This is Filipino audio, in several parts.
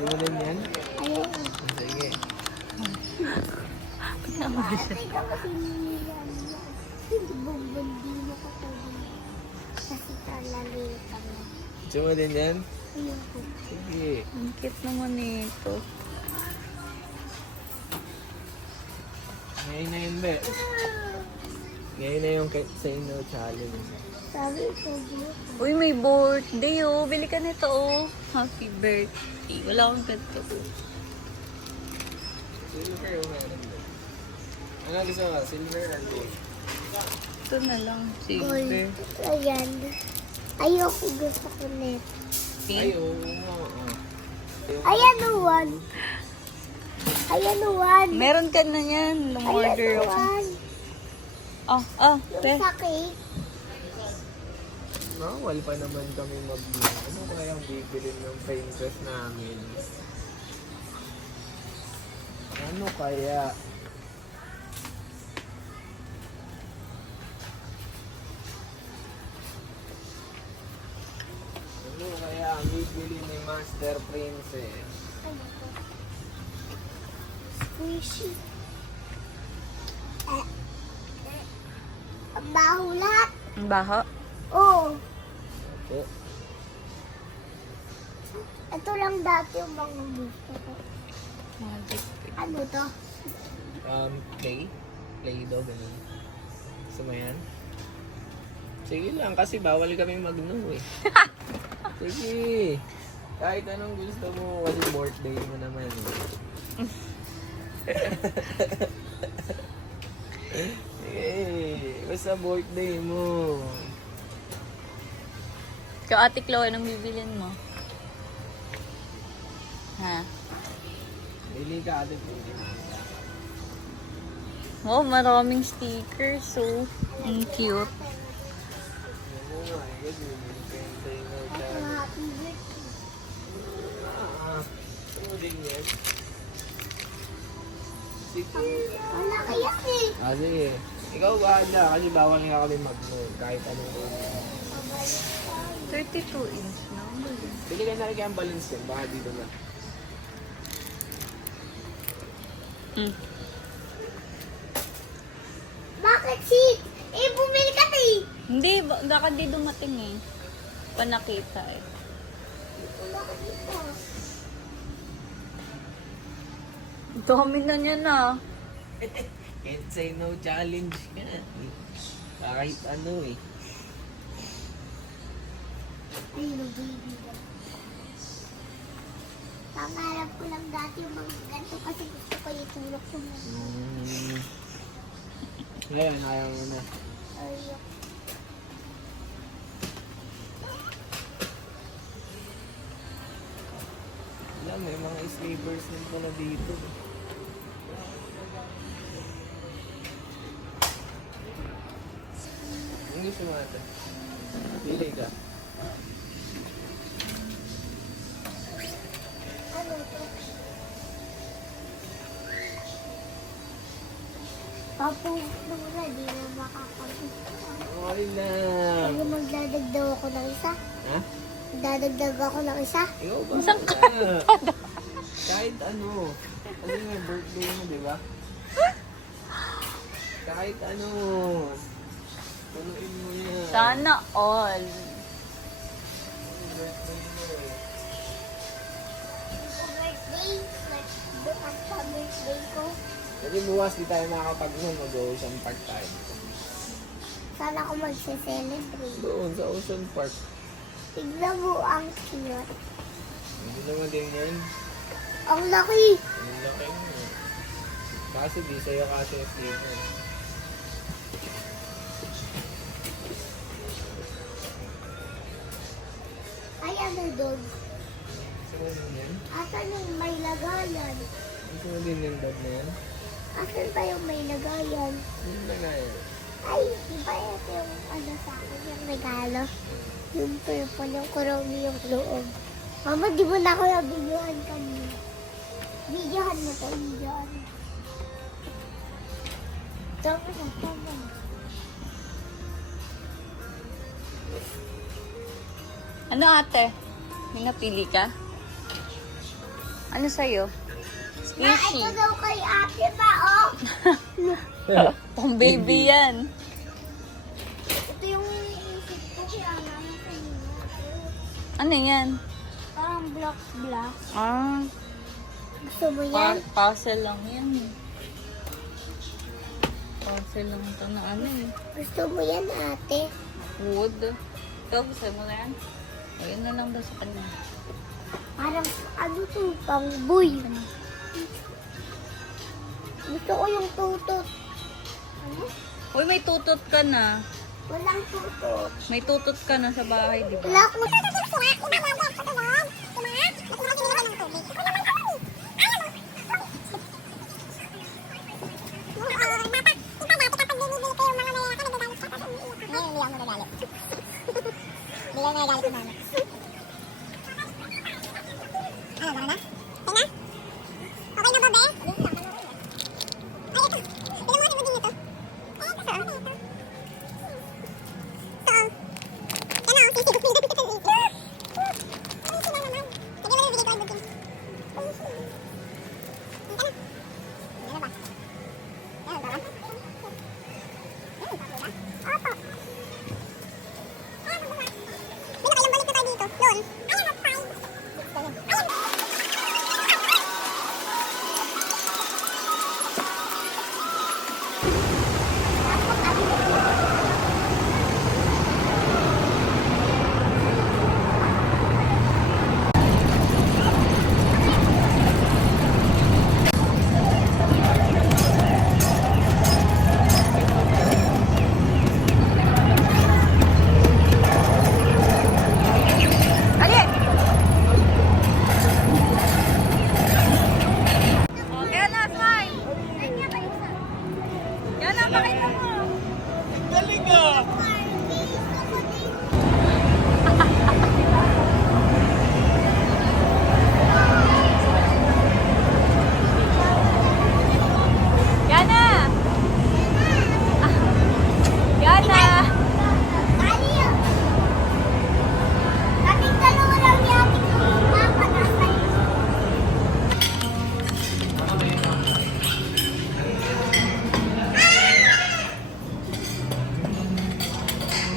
Gusto mo din yan? Ayoko. Sige. Ate ka kasi nililan mo. Hindi bumbundino ka tayo. Kasi talalita mo. Gusto mo din yan? Ayoko. Sige. Ang cute naman nito. Ngayon na yun, be. Ngayon na yung say no challenge. Sabi ko, beautiful. Uy, may birthday oh. Bili ka nito oh. Happy birthday. Wala akong ganito. Silver o meron ba? Ano gusto mo? Silver or gold? Ito na lang. Gold. Silver. Ayan. Ayoko, gusto ko net. Ay, Pink. oo. Oo. Ayan o, one. Ayan o, one. Meron ka na yan. Ayan Lumorder o, ako. one. Pe. Yung sa cake. Nakawal pa naman kami mag-blue. Ano kayang bibili ng princess namin? Ano kaya? Ano kaya ang bibili ni Master Princess? Ano to? Squishy. Ang baho lahat. Ang baho. Oo. Oh, Ito lang dati yung mga gusto ko. Magic. Ano to? play? Play daw, ganun. Gusto mo yan? Sige lang, kasi bawal kami mag-no eh. Sige. Kahit anong gusto mo, kasi birthday mo naman. Sige, basta birthday mo. Ikaw, Ate Chloe, anong bibilin mo? Ha? Bili ka ate. Oh, maraming stickers. So, ang cute. Ano nga, eh, bibili ka yung tayo na Ito, dyan. happy birthday. Gusto mo din yan? Sige. Ang laki yan eh. Sige. Ikaw bahala kasi bawal nga kami mag-no kahit anong 32 inch na. Pili ka na rin ang balance yan, baka dito na. Hmm. Bakit si? Eh, bumili ka na eh. Hindi, baka di dumating eh. Panakita eh. Wala ka dito. Dami na niya na. Can't say no challenge ka. Kahit ano eh. Ay, no, baby. Pangarap ko lang dati yung mga ganito kasi gusto ko itulok ko mo. Ngayon, ayaw mo na. Ayok. Alam, may mga slavers din pala dito. Ang gusto mo ata? Pili ka. Ano to? Papumura, di na makakapit. Okay lang. Ano magdadagdag ako ng isa? Ha? Dadagdag ako ng isa? Ikaw ba? Isang Kahit ano. Kasi may birthday mo, di ba? Kahit ano. Tunuin mo yan. Sana all. Birthday mo eh. Birthday? Bukas pa birthday ko. Kasi bukas di tayo makakapag-nun. Mag-ocean park tayo. Sana ako magse-celebrate. Doon sa Ocean Park. Tignan mo ang cute. Hindi naman din yan. Ang laki! Ang laki mo. Kaso di sa'yo kasi yung sticker. Ay, ano doon? Gusto mo din yan? Asan yung may lagayan? Gusto mo din yung dog na yan? Asan pa yung may lagayan? Hindi na nga yan. Ay, iba ito yung ano sa akin, yung regalo. Yung purple, yung kurumi yung loob. Mama, di mo na ako nabigyan kanina. Videohan mo to, videohan. Tama na, tama na. Ano ate? May napili ka? Ano sa'yo? Ma, Squishy. ito daw kay ate ba, oh? Pang baby yan. Ito yung isip ko kaya namin kanina. Ano yan? Parang block. Ah, Gusto mo yan? puzzle lang yan. Puzzle lang ito na ano eh. Gusto mo yan, ate? Wood. Ito, gusto mo na yan? Ayun na lang daw sa kanya. Parang ano to, pang boy. Gusto ko yung tutot. Ano? Uy, may tutot ka na. Walang tutot. May tutot ka na sa bahay, di ba? Wala akong Yan na, smile! Yan na, pakita mo! Galing ah! Yan na! Yan na! Ating dalawa lang ni ating papa nasa iyo.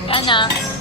Yan na!